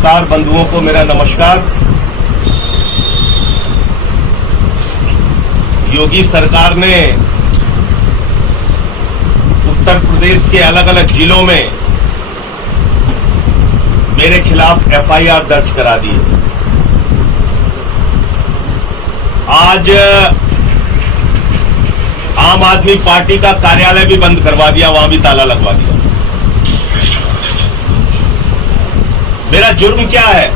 पत्रकार बंधुओं को मेरा नमस्कार। योगी सरकार ने उत्तर प्रदेश के अलग अलग जिलों में मेरे खिलाफ एफआईआर दर्ज करा दी है। आज आम आदमी पार्टी का कार्यालय भी बंद करवा दिया, वहां भी ताला लगवा दिया। मेरा जुर्म क्या है?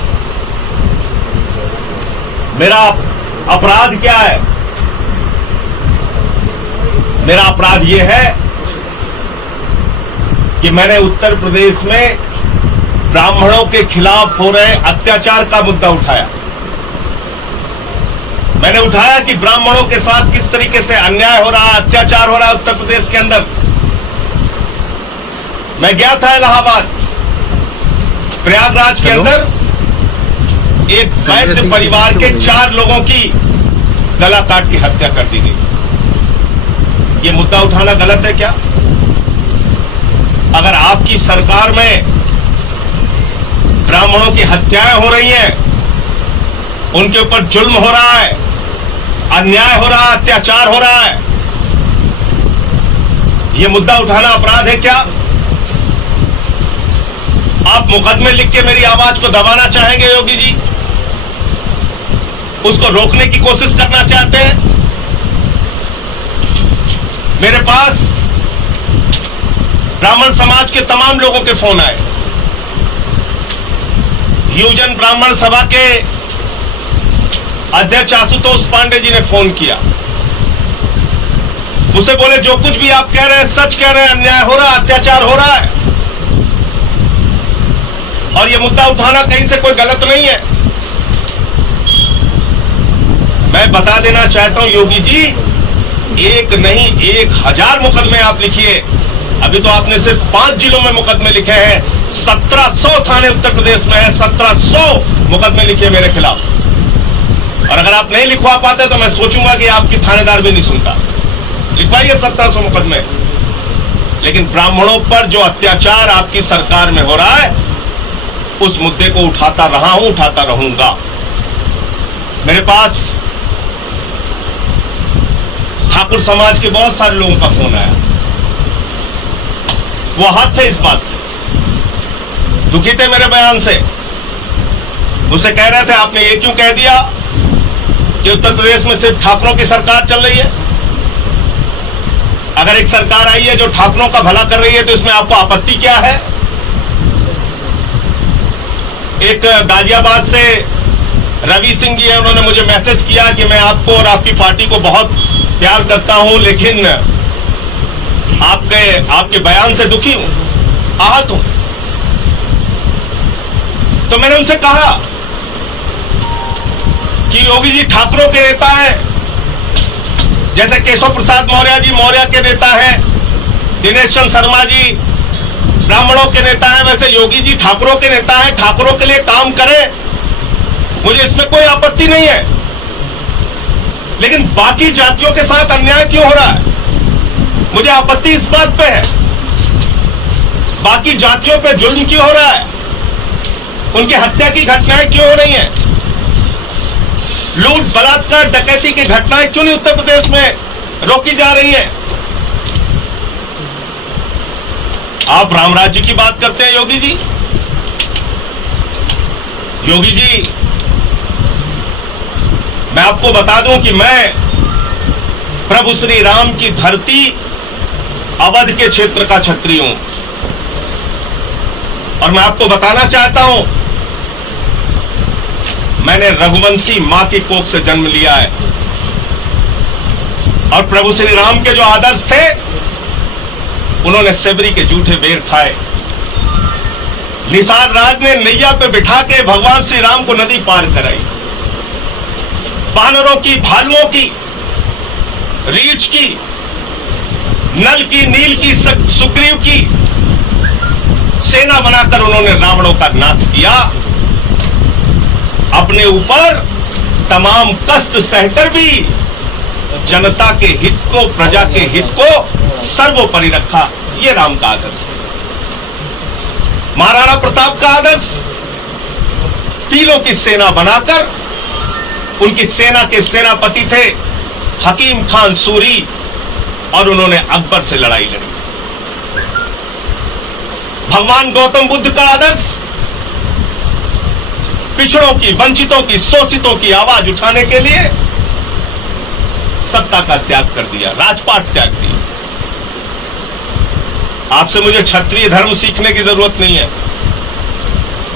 मेरा अपराध क्या है? मेरा अपराध यह है कि मैंने उत्तर प्रदेश में ब्राह्मणों के खिलाफ हो रहे अत्याचार का मुद्दा उठाया। मैंने उठाया कि ब्राह्मणों के साथ किस तरीके से अन्याय हो रहा है, अत्याचार हो रहा है उत्तर प्रदेश के अंदर। मैं गया था इलाहाबाद, प्रयागराज के अंदर एक वैद्य परिवार के 4 लोगों की गला काट की हत्या कर दी गई। ये मुद्दा उठाना गलत है क्या? अगर आपकी सरकार में ब्राह्मणों की हत्याएं हो रही हैं, उनके ऊपर जुल्म हो रहा है, अन्याय हो रहा है, अत्याचार हो रहा है, यह मुद्दा उठाना अपराध है क्या? आप मुकदमे लिख के मेरी आवाज को दबाना चाहेंगे योगी जी? उसको रोकने की कोशिश करना चाहते हैं? मेरे पास ब्राह्मण समाज के तमाम लोगों के फोन आए। युवजन ब्राह्मण सभा के अध्यक्ष आशुतोष पांडे जी ने फोन किया। मुझसे बोले जो कुछ भी आप कह रहे हैं सच कह रहे हैं, अन्याय हो रहा है, अत्याचार हो रहा है और ये मुद्दा उठाना कहीं से कोई गलत नहीं है। मैं बता देना चाहता हूं योगी जी, एक नहीं 1000 मुकदमे आप लिखिए। अभी तो आपने सिर्फ 5 जिलों में मुकदमे लिखे हैं। 1700 थाने उत्तर प्रदेश में है, 1700 मुकदमे लिखिए मेरे खिलाफ। और अगर आप नहीं लिखवा पाते तो मैं सोचूंगा कि आपकी थानेदार भी नहीं सुनता। लिखवाइए 1700 मुकदमे। लेकिन ब्राह्मणों पर जो अत्याचार आपकी सरकार में हो रहा है, उस मुद्दे को उठाता रहा हूं, उठाता रहूंगा। मेरे पास ठाकुर समाज के बहुत सारे लोगों का फोन आया। वो हद थे इस बात से, दुखी थे मेरे बयान से। मुझसे कह रहे थे आपने ये क्यों कह दिया कि उत्तर प्रदेश में सिर्फ ठाकुरों की सरकार चल रही है? अगर एक सरकार आई है जो ठाकुरों का भला कर रही है तो इसमें आपको आपत्ति क्या है? एक गाजियाबाद से रवि सिंह जी है, उन्होंने मुझे मैसेज किया कि मैं आपको और आपकी पार्टी को बहुत प्यार करता हूं, लेकिन आपके बयान से दुखी हूं, आहत हूं। तो मैंने उनसे कहा कि योगी जी ठाकुरों के नेता हैं, जैसे केशव प्रसाद मौर्य जी मौर्य के नेता हैं, दिनेश चंद्र शर्मा जी ब्राह्मणों के नेता हैं, वैसे योगी जी ठाकुरों के नेता हैं। ठाकुरों के लिए काम करें, मुझे इसमें कोई आपत्ति नहीं है। लेकिन बाकी जातियों के साथ अन्याय क्यों हो रहा है? मुझे आपत्ति इस बात पे है, बाकी जातियों पे जुल्म क्यों हो रहा है? उनकी हत्या की घटनाएं क्यों हो रही हैं? लूट, बलात्कार, डकैती की घटनाएं क्यों नहीं उत्तर प्रदेश में रोकी जा रही हैं? आप राम राज्य की बात करते हैं योगी जी। योगी जी, मैं आपको बता दूं कि मैं प्रभु श्री राम की धरती अवध के क्षेत्र का क्षत्रिय हूं। और मैं आपको बताना चाहता हूं, मैंने रघुवंशी मां की कोख से जन्म लिया है। और प्रभु श्री राम के जो आदर्श थे, उन्होंने सेबरी के जूठे बेर खाए। निषाद राज ने नैया पे बिठा के भगवान श्री राम को नदी पार कराई। बानरों की, भालुओं की, रीछ की, नल की, नील की, सुग्रीव की सेना बनाकर उन्होंने रावणों का नाश किया। अपने ऊपर तमाम कष्ट सहकर भी जनता के हित को, प्रजा के हित को सर्वोपरि रखा। ये राम का आदर्श है। महाराणा प्रताप का आदर्श, वकीलों की सेना बनाकर, उनकी सेना के सेनापति थे हकीम खान सूरी, और उन्होंने अकबर से लड़ाई लड़ी। भगवान गौतम बुद्ध का आदर्श पिछड़ों की, वंचितों की, शोषितों की आवाज उठाने के लिए सत्ता का त्याग कर दिया, राजपाट त्याग दिया। आपसे मुझे क्षत्रिय धर्म सीखने की जरूरत नहीं है।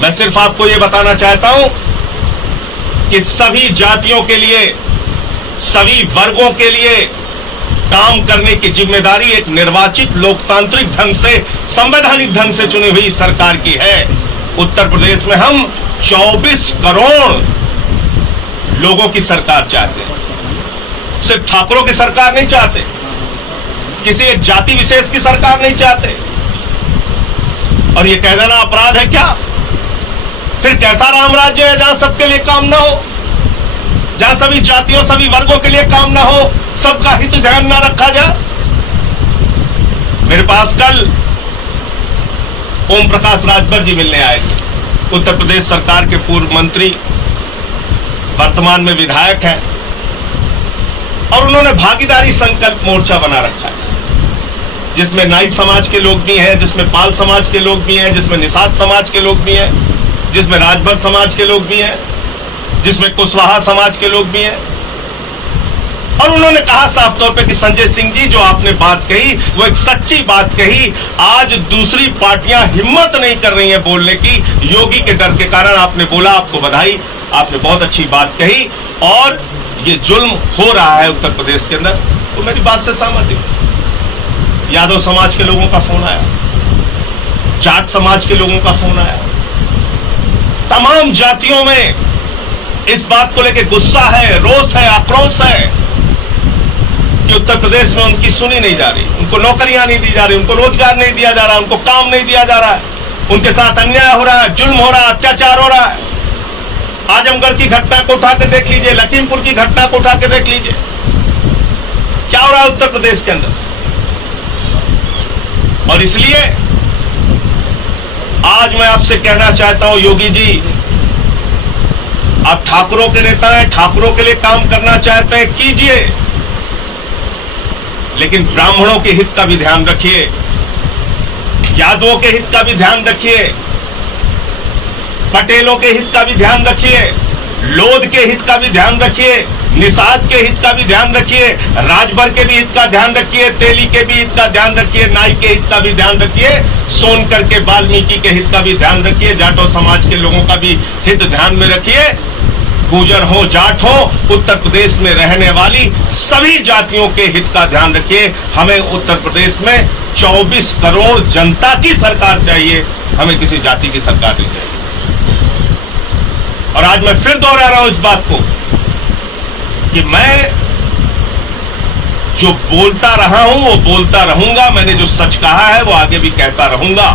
मैं सिर्फ आपको यह बताना चाहता हूं कि सभी जातियों के लिए, सभी वर्गों के लिए काम करने की जिम्मेदारी एक निर्वाचित लोकतांत्रिक ढंग से, संवैधानिक ढंग से चुनी हुई सरकार की है। उत्तर प्रदेश में हम 24 करोड़ लोगों की सरकार चाहते हैं। सिर्फ ठाकुरों की सरकार नहीं चाहते, किसी एक जाति विशेष की सरकार नहीं चाहते। और यह कह देना अपराध है क्या? फिर कैसा राम राज्य है जहां सबके लिए काम ना हो, जहां सभी जातियों, सभी वर्गों के लिए काम ना हो, सबका हित ध्यान ना रखा जाए? मेरे पास कल ओम प्रकाश राजभर जी मिलने आए थे, उत्तर प्रदेश सरकार के पूर्व मंत्री, वर्तमान में विधायक हैं, और उन्होंने भागीदारी संकल्प मोर्चा बना रखा है, जिसमें नाई समाज के लोग भी हैं, जिसमें पाल समाज के लोग भी हैं, जिसमें निषाद समाज के लोग भी हैं, जिसमें राजभर समाज के लोग भी हैं, जिसमें कुशवाहा समाज के लोग भी हैं। और उन्होंने कहा साफ तौर पे कि संजय सिंह जी, जो आपने बात कही वो एक सच्ची बात कही। आज दूसरी पार्टियां हिम्मत नहीं कर रही हैं बोलने की, योगी के डर के कारण। आपने बोला, आपको बधाई, आपने बहुत अच्छी बात कही। और ये जुल्म हो रहा है उत्तर प्रदेश के अंदर, तो मेरी बात से सहमत हूं। यादव समाज के लोगों का फोन आया, जाट समाज के लोगों का फोन आया, तमाम जातियों में इस बात को लेकर गुस्सा है, रोष है, आक्रोश है कि उत्तर प्रदेश में उनकी सुनी नहीं जा रही, उनको नौकरियां नहीं दी जा रही, उनको रोजगार नहीं दिया जा रहा, उनको काम नहीं दिया जा रहा है, उनके साथ अन्याय हो रहा है, जुल्म हो रहा है, अत्याचार हो रहा है। आजमगढ़ की घटना को उठा के देख लीजिए, लखीमपुर की घटना को उठा के देख लीजिए, क्या हो रहा है उत्तर प्रदेश के अंदर। और इसलिए आज मैं आपसे कहना चाहता हूं, योगी जी, आप ठाकुरों के नेता हैं, ठाकुरों के लिए काम करना चाहते हैं, कीजिए, लेकिन ब्राह्मणों के हित का भी ध्यान रखिए, यादवों के हित का भी ध्यान रखिए, पटेलों के हित का भी ध्यान रखिए, लोध के हित का भी ध्यान रखिए, निषाद के हित का भी ध्यान रखिए, राजभर के भी हित का ध्यान रखिए, तेली के भी हित का ध्यान रखिए, नाई के हित का भी ध्यान रखिए, सोनकर के, वाल्मीकि के हित का भी ध्यान रखिए, जाटो समाज के लोगों का भी हित ध्यान में रखिए। गुर्जर हो, जाट हो, उत्तर प्रदेश में रहने वाली सभी जातियों के हित का ध्यान रखिए। हमें उत्तर प्रदेश में 24 करोड़ जनता की सरकार चाहिए, हमें किसी जाति की सरकार नहीं चाहिए। और आज मैं फिर दोहरा रहा हूं इस बात को कि मैं जो बोलता रहा हूं वो बोलता रहूंगा। मैंने जो सच कहा है वो आगे भी कहता रहूंगा।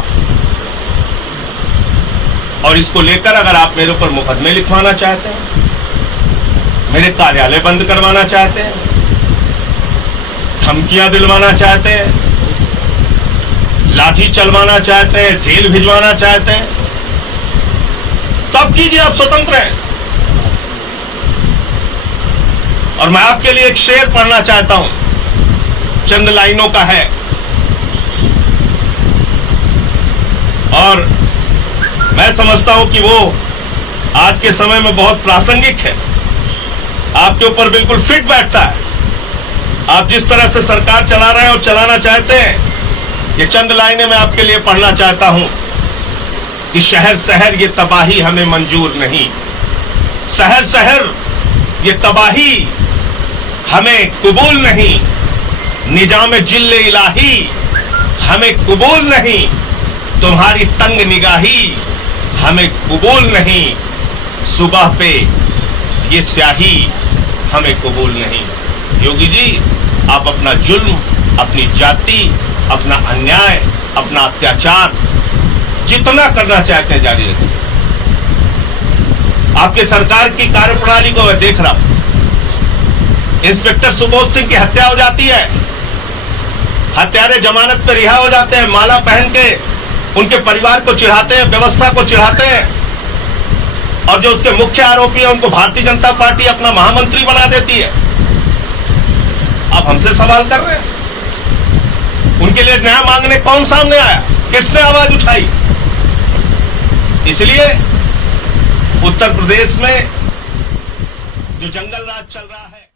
और इसको लेकर अगर आप मेरे ऊपर मुकदमे लिखवाना चाहते हैं, मेरे कार्यालय बंद करवाना चाहते हैं, धमकियां दिलवाना चाहते हैं, लाठी चलवाना चाहते हैं, जेल भिजवाना चाहते हैं, तो आप कीजिए, आप स्वतंत्र हैं। और मैं आपके लिए एक शेर पढ़ना चाहता हूं, चंद लाइनों का है, और मैं समझता हूं कि वो आज के समय में बहुत प्रासंगिक है, आपके ऊपर बिल्कुल फिट बैठता है। आप जिस तरह से सरकार चला रहे हैं और चलाना चाहते हैं, ये चंद लाइनें मैं आपके लिए पढ़ना चाहता हूं कि शहर शहर ये तबाही हमें मंजूर नहीं, शहर शहर ये तबाही हमें कबूल नहीं, निजाम जिल्ले इलाही हमें कबूल नहीं, तुम्हारी तंग निगाही हमें कबूल नहीं, सुबह पे ये स्याही हमें कबूल नहीं। योगी जी, आप अपना जुल्म, अपनी जाति, अपना अन्याय, अपना अत्याचार जितना करना चाहते हैं जारी रखें। आपके सरकार की कार्यप्रणाली को मैं देख रहा हूं, इंस्पेक्टर सुबोध सिंह की हत्या हो जाती है, हत्यारे जमानत पर रिहा हो जाते हैं, माला पहन के उनके परिवार को चिढ़ाते हैं, व्यवस्था को चिढ़ाते हैं, और जो उसके मुख्य आरोपी है उनको भारतीय जनता पार्टी अपना महामंत्री बना देती है। आप हमसे सवाल कर रहे हैं, उनके लिए न्याय मांगने कौन सामने आया, किसने आवाज उठाई? इसलिए उत्तर प्रदेश में जो जंगल राज चल रहा है